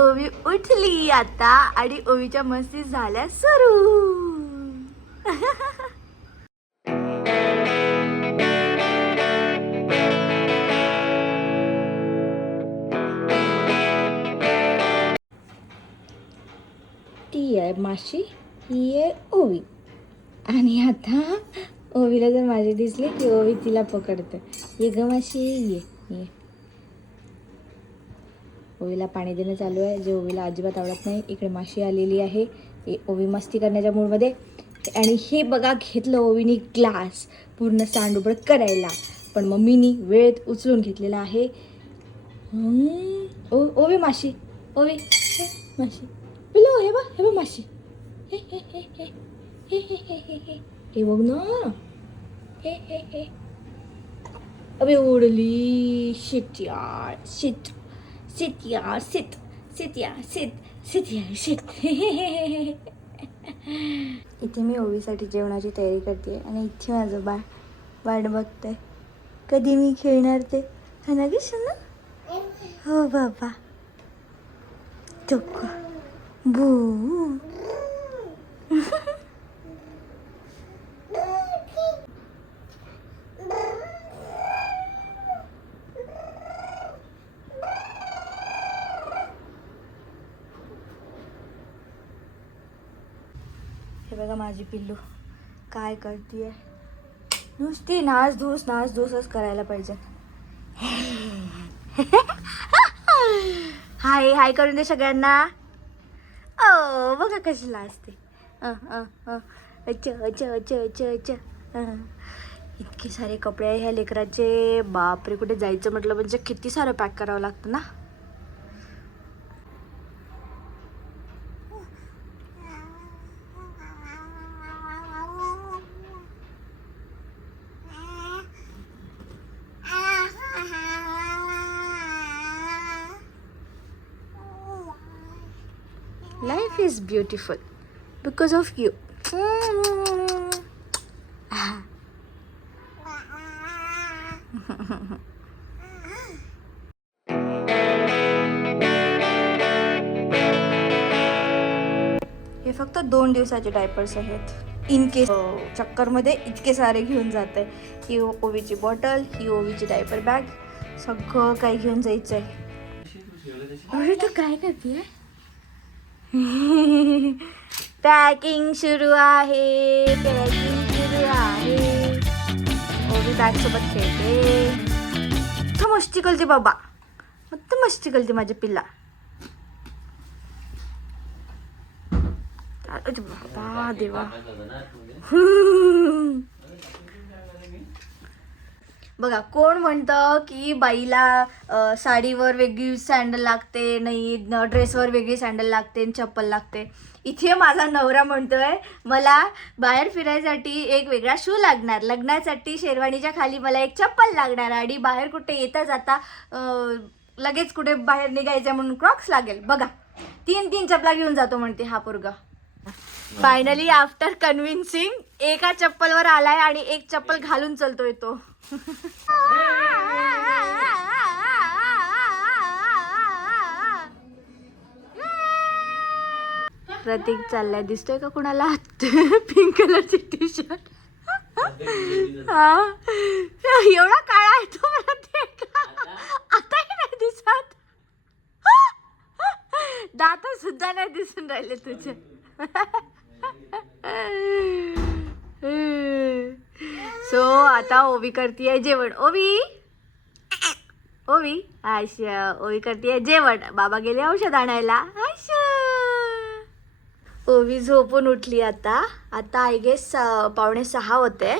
ओवी उठली आता आणि ओवीच्या मस्ती झाल्या सुरू. ती आहे माशी ही आहे ओवी. आणि आता ओवीला जर माझी दिसली की ओवी तिला पकडते. ये ग माशी ये ये. ओवीला पाणी देणं चालू आहे. जे ओवीला अजिबात आवडत नाही. इकडे माशी आलेली आहे. ओवी मस्ती करण्याच्या मूडमध्ये आणि हे बघा घेतलं ओवीनी ग्लास पूर्ण सांडुबड करायला. पण मम्मीनी वेळेत उचलून घेतलेला आहे. ओ ओवी माशी. ओवी. हे, माशी. पिलो हे बा हे बा माशी. हे हे हे हे. हे हे हे हे हे. हे बघ ना. हे हे हे. अबे उडली. शिट यार. Shit. Sit ya sit. Sit ya sit. Sit ya sit. इथे मी ओवीसाठी जेवणाची तयारी करते आणि इथे माझं बाळ वाट बघतंय कधी मी खेळणार ते? हा ना ग ना? हो बाबा. चोख. बू. हे बघा माझी पिल्लू. काय करते नुसती नाच धूस नाच धूसच करायला पाहिजे. हाय हाय करून दे सगळ्यांना. ओ बघा कशी लाजते अ, अच्छा अच्छा अच्छा अच्छा अच्छा. इतके सारे कपडे आहे ह्या लेकराचे. बापरे कुठे जायचं म्हटलं म्हणजे किती सारं पॅक करावं लागतं ना? Life is beautiful because of you. हे फक्त दोन दिवसाचे डायपर्स आहेत. इन केस चक्करमध्ये इतके सारे घेऊन जात. आहे ही ओवीची बॉटल ही ओवीची डायपर बॅग सगळं काही घेऊन जायचं आहे अरे तू काय करते पॅकिंग सुरू आहे पॅकिंग सुरू आहे. ओबी बॅग सोबत खेळते. मस्त मस्ती करते बाबा. मस्त मस्ती करते माझ्या पिल्ला. बाबा देवा. बघा कोण म्हणतं की बाईला साडीवर वेगळी सँडल लागते नाही ड्रेसवर वेगळी सँडल लागते आणि चप्पल लागते. इथे माझा नवरा म्हणतोय मला बाहेर फिरायसाठी एक वेगळा शू लागणार. लग्नासाठी शेरवानीच्या खाली मला एक चप्पल लागणार आणि बाहेर कुठे येता जाता लगेच कुठे बाहेर निघायचं म्हणून क्रॉक्स लागेल. बघा तीन तीन चपला घेऊन जातो म्हणते हा पोरगा. फायनली आफ्टर कन्व्हिन्सिंग एका चप्पलवर आलाय आणि एक चप्पल घालून चलतोय तो. प्रतीक चाललाय. दिसतोय का कुणाला? पिंक कलरची टी शर्ट हा. एवढा काळा आहे तो प्रतीक. आताही नाही दिसत. दात सुद्धा नाही दिसून राहिले तुझे. आता ओवी करतीये जेवण. ओवी? ओवी? आश ओवी करतीये जेवण. बाबा गेले औषध आणायला. आश ओवी झोपून उठली आता. आता आय गेस पावणे सहा होते.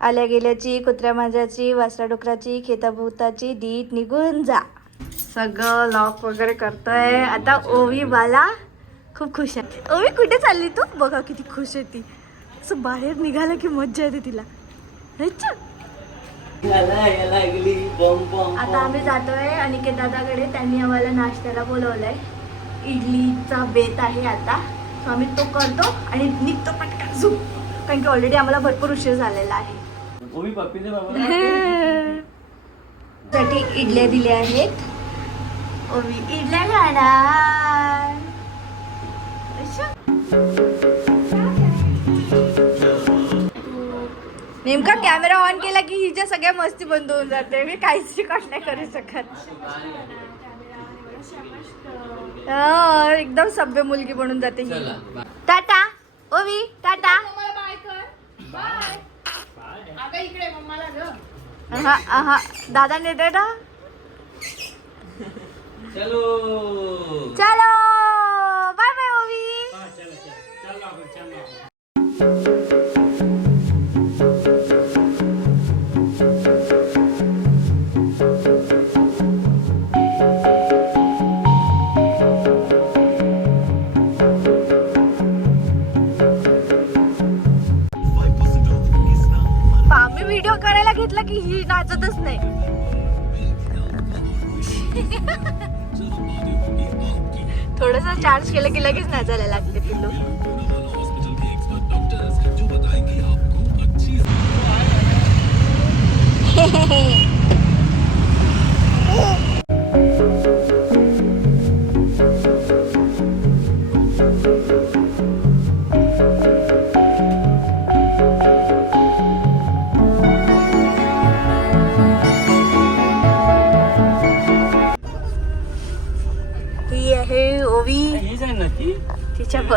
आल्या गेल्याची कुत्र्या माझ्याची वासरा डुकराची खेताभोवताची दीट निघून जा. सगळं लॉक वगैरे करतोय. आता ओवी बाला खूप खुश आहे. ओवी कुठे चालली तू? बघा किती खुश आहे ती. असं बाहेर निघालं की मज्जा येते तिला. आता आम्ही जातोय अनिकेत दादाकडे. त्यांनी आम्हाला नाश्त्याला बोलवलंय. इडलीचा बेत आहे आता. सो आम्ही तो करतो आणि निघतो पटकन झोप. कारण की ऑलरेडी आम्हाला भरपूर उशीर झालेला आहे. साठी इडल्या दिल्या आहेत. ओवी इडल्या खाणार. नेमका कॅमेरा ऑन केला की हिच्या सगळ्या मस्ती बंद होऊन जाते. मी काहीच रेकॉर्ड नाही करू शकत. हा, एकदम सभ्य मुलगी बनून जाते ही. टाटा. ओवी टाटा. दादा ने. टाटा चलो. चलो बाय बाय ओवी आम्ही नाचतच नाही. थोडस चार्ज केलं की लगेच नाचायला लागते पिल्लू. ही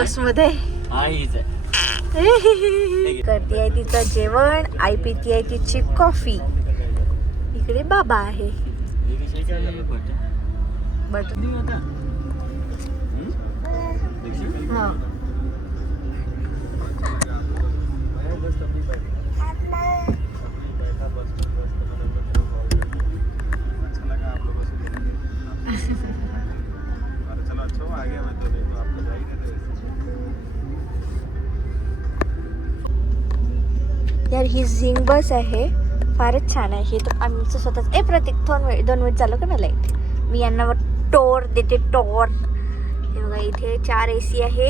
बसमध्ये करते आहे तिचं जेवण आई पिती आहे तिची कॉफी इकडे बाबा आहे कशाचं आहे बटन? बट देऊ आता? हम्म? दीक्षित? हा ही झिंग बस आहे. फारच छान आहे. ही तर आमचं स्वतःच ए प्रतीक दोन वेळ दोन मिनिट चालू का ना लाइट मी यांना टोर देते टोर. हे बघा इथे चार ए सी आहे.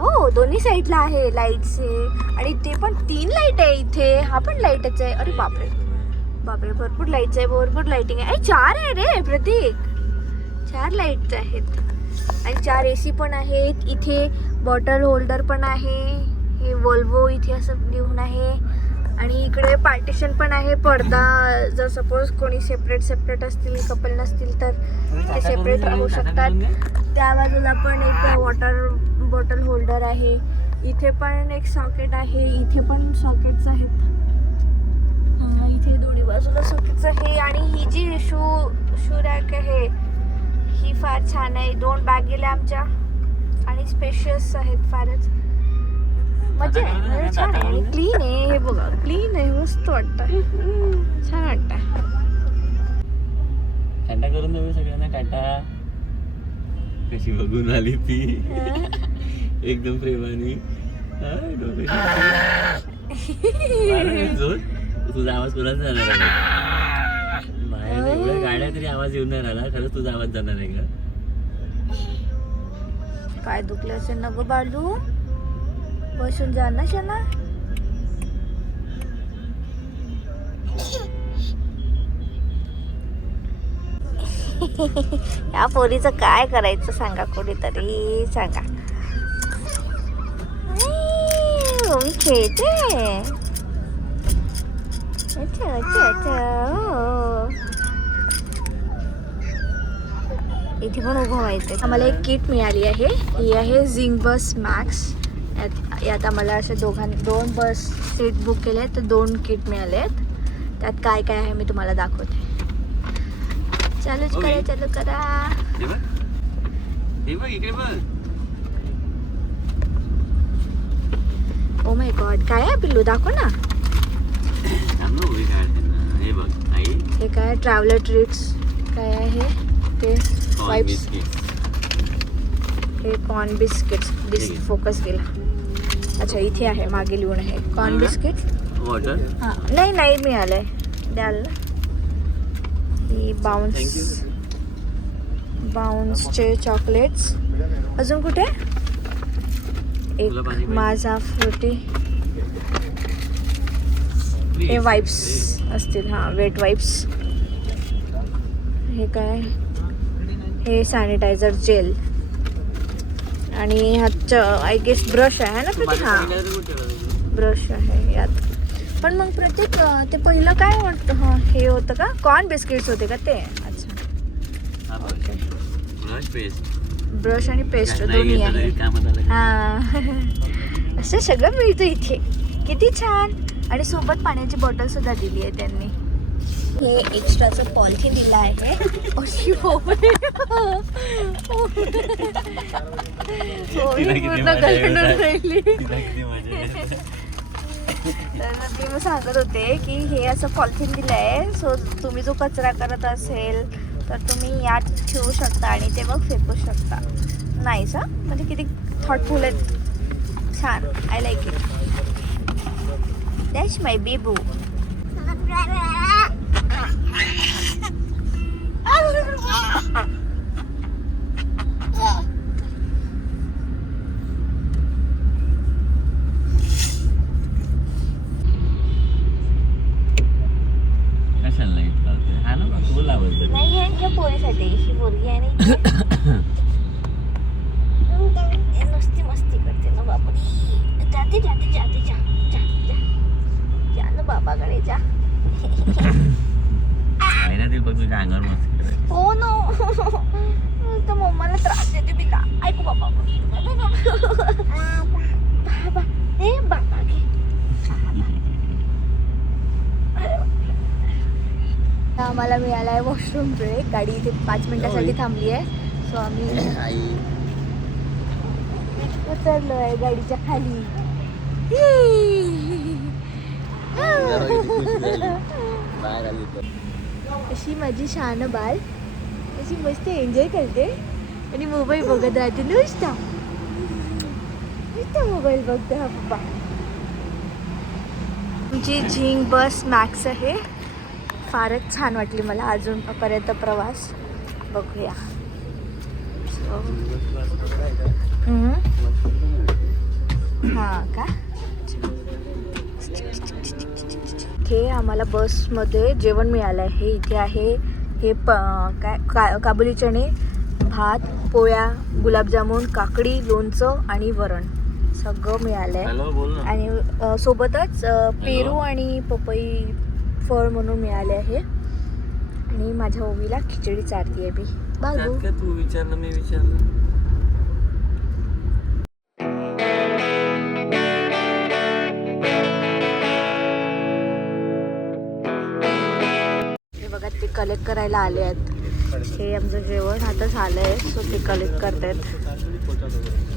हो दोन्ही साईडला आहे लाईटचे आणि ते पण तीन लाइट आहे इथे. हा पण लाईटच आहे. अरे बापरे. बापरे भरपूर लाईट्स आहे भरपूर लाईटिंग आहे. अरे चार आहे रे प्रतीक. चार लाईट्स आहेत. आणि चार ए सी पण आहेत. इथे बॉटल होल्डर पण आहे. हे वॉल्वो इथे असं लिहून आहे. आणि इकडे पार्टिशन पण आहे. पडदा जर सपोज कोणी सेपरेट सेपरेट असतील कपल नसतील तर ते सेपरेट राहू शकतात. त्या बाजूला पण एक वॉटर बॉटल होल्डर आहे. इथे पण एक सॉकेट आहे. इथे पण सॉकेट्स आहेत. हा, इथे दोन्ही बाजूला सॉकेट्स आहे. आणि ही जी शू शू रॅक आहे ही फार छान आहे. दोन बॅग गेल्या आमच्या. आणि स्पेशियस आहेत फारच. मजा आहे. छान आहे. क्लीन आहे. हे बघा. क्लीन आहे. मस्त वाटतं छान वाटतं टाटा करून देऊ सगळ्यांना. टाटा. कशी बघून आली ती? एकदम प्रेमाने. तुझा आवाज कुणाच जाणार बाहेर एवढ्या गाड्या तरी आवाज येऊन नाही राहिला. खरंच तुझा आवाज जाणार आहे का? काय दुखले असेल नको बाळू बसून जा ना शना. या पोरीचं काय करायचं सांगा कोणीतरी सांगा. मी खेळते. अच्छा अच्छा अच्छा हो. इथे पण उभं व्हायचं आम्हाला एक किट मिळाली आहे. ही आहे झिंग बस मॅक्स यात आम्हाला असे दोघां दोन बस सीट बुक केले आहेत तर दोन किट मिळाले आहेत. त्यात काय काय आहे मी तुम्हाला दाखवते. चालूच करा. चालू करा. ओ माय गॉड काय आहे पिल्लू? दाखव ना. हे काय ट्रॅव्हलर ट्रीट्स काय आहे ते कॉर्न वाईप्स बिस्किट हे कॉर्न बिस्किट्स आहे. फोकस गेला अच्छा इथे आहे मागे लिहून आहे. कॉर्न? बिस्किट वॉटर हां. नाही नाही मिळालंय. द्याल ना? ही बाउन्स बाउन्सचे चॉकलेट्स अजून कुठे? एक? माझा फ्रुटी हे वाईप्स असतील हां वेट वाईप्स हे काय? हे सॅनिटायझर जेल आणि हा आय गेस ब्रश आहे ना प्रतीक? हा. ब्रश आहे यात. पण मग प्रत्येक ते पहिलं काय वाटतं? हां हे होतं का? कॉर्न बिस्किट्स होते का ते? अच्छा. ब्रश पेस्ट ब्रश आणि पेस्ट दोन्ही आहे. हा. असं सगळं मिळतं इथे. किती छान. आणि सोबत पाण्याची बॉटल सुद्धा दिली आहे त्यांनी. हे एक्स्ट्राचं पॉलिथिन दिलं आहे. मी मग सांगत होते की हे असं पॉलिथिन दिलं आहे सो तुम्ही जो कचरा करत असेल तर तुम्ही यात ठेवू शकता आणि ते मग फेकू शकता. नाहीस हा? म्हणजे किती थॉटफुल आहेत. छान. I like it dash my बेबू कशाला लाइट चालते हा ना मग बोल आवडतं नाही हे ह्या पोरीसाठी ही पोरगी आहे ना इथे. नुसती मस्ती करते ना बापरे जाते जाते जाते जा जा जा जा ना बाबाकडे जा आहे ना ते बघ तुझ्या अंगावर मस्ती करायची. हो नो तर मम्माला त्रास देते मी का ऐकू बाबा बाबा ए बाबा घे आम्हाला वॉशरूम ब्रेक गाडी इथे पाच मिनिटासाठी थांबली आहे. सो आम्ही उतरलो आहे गाडीच्या खाली. अशी माझी शान बाल. अशी मस्त एन्जॉय करते. आणि मोबाईल बघत राहते. नुसता. नुसता मोबाईल बघते हा पप्पा. तुमची झिंग बस मॅक्स आहे. फारच छान वाटली मला अजूनपर्यंत प्रवास. बघूया. हा का? इथे आम्हाला बसमध्ये जेवण मिळालं आहे इथे आहे. हे प काय का काबुली चणे भात पोळ्या गुलाबजामुन काकडी लोणचं आणि वरण. सगळं मिळालं आहे आणि सोबतच पेरू आणि पपई फळ म्हणून मिळाले आहे. आणि माझ्या ओवीला खिचडी चारती आहे मी काय तू विचारलं मी विचारलं? हे बघा ते कलेक्ट करायला आले आहेत. हे आमचं जेवण आताच आलं आहे सो ते कलेक्ट करतायत.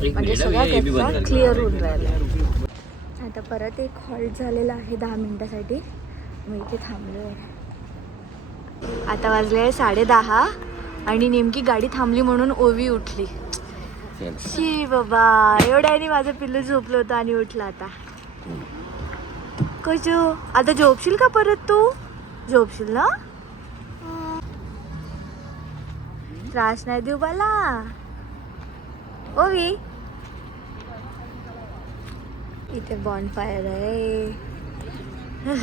म्हणजे सगळा कचरा. क्लिअर होऊन राहिला आता परत एक हॉल्ट झालेला आहे दहा मिनिटासाठी. मी इथे थांबलो आहे आता वाजले आहे साडे दहा आणि नेमकी गाडी थांबली म्हणून ओवी उठली. शी बाबा एवढ्याने माझं पिल्लू झोपलं होतं आणि उठलं आता. कशो आता झोपशील का परत तू? झोपशील ना? त्रास नाही देऊ बाला. ओवी. इथे बॉनफायर आहे? आता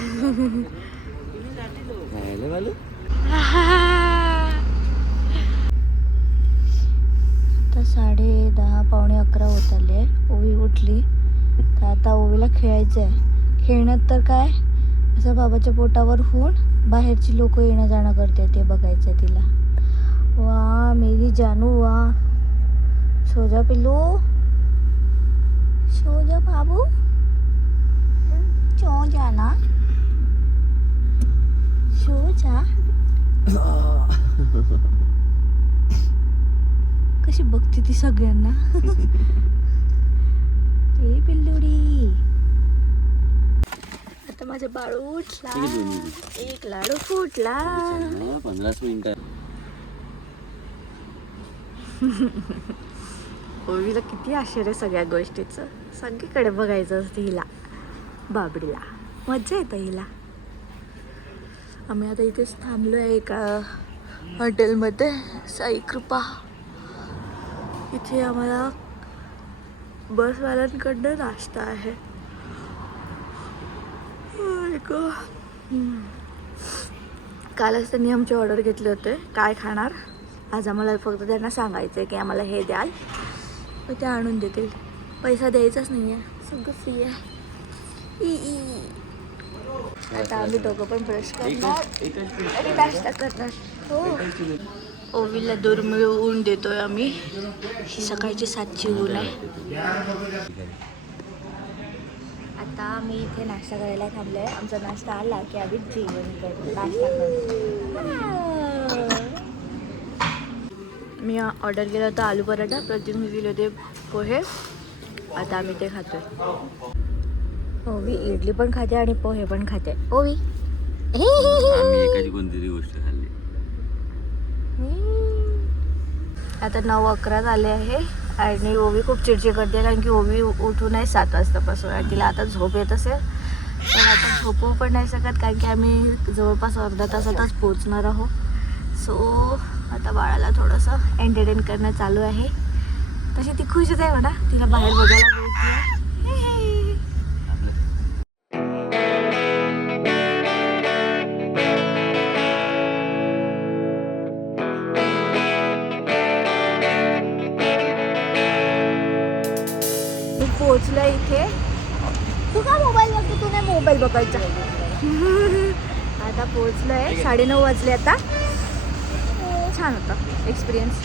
साडे दहा पावणे अकरा होत आले. ओवी उठली. तर आता ओवीला खेळायचं आहे खेळण्यात तर काय? असं बाबाच्या पोटावर होऊन बाहेरची लोक येणं जाणं करते ते बघायचं आहे तिला. वा मेरी जानू वा. सोजा पिल्लू. सोजा बाबू. जा कशी बघते ती सगळ्यांना ए पिल्लुडी आता माझं बाळू उठला. एक लाडू फुटला पंधराच मिनिटं ओवीला किती आश्चर्य सगळ्या गोष्टीचं. सगळीकडे बघायचं असतं हिला. बाबडीला. मज्जा येतं हिला आम्ही आता इथेच थांबलो आहे एका हॉटेलमध्ये. साई कृपा. इथे आम्हाला बसवाल्यांकडनं नाश्ता आहे. कालच त्यांनी आमची ऑर्डर घेतले होते. काय खाणार? आज आम्हाला फक्त त्यांना सांगायचं आहे की आम्हाला हे द्याल. मग ते आणून देतील. पैसा द्यायचाच नाही आहे सगळं फ्री आहे. ई. आता आम्ही दोघं पण ब्रश करणार. आणि नाश्ता करणार हो. ओवीला दुर्मिळ ऊन देतोय आम्ही. ही सकाळची सातची ऊन आहे. आता मी इथे नाश्ता करायला थांबले आमचा नाश्ता आला की आम्ही जेवण करतो नाश्ता करतो मी ऑर्डर केलं होतं आलू पराठा. प्रतिम दिले होते पोहे. आता आम्ही ते खातोय. ओवी इडली पण खाते आणि पोहे पण खाते. ओवी आम्ही एकाची गोष्ट खाल्ली. आता नऊ अकरा झाले आहे आणि ओवी खूप चिडचिड करते कारण की ओवी उठून आहे सात वाजतापासून आणि तिला आता झोप येत असेल. पण आता झोपू पण नाही शकत कारण की आम्ही जवळपास अर्धा तासातच पोचणार आहोत. सो आता बाळाला थोडंसं एंटरटेन करणं चालू आहे. तशी ती खुशच आहे म्हणा. तिला बाहेर बघायला मी पोहोचलोय इथे. तू का मोबाईल बघतो तू नाही मोबाईल बघायचा? आता पोहोचलोय. साडेनऊ वाजले आता. छान होता एक्सपिरियन्स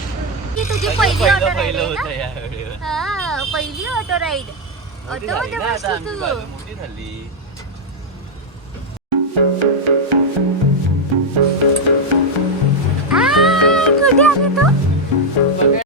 ही तुझी पहिली ऑटो राईड आहे ना? हा पहिली ऑटो राईड ऑटो मध्ये बसली तू.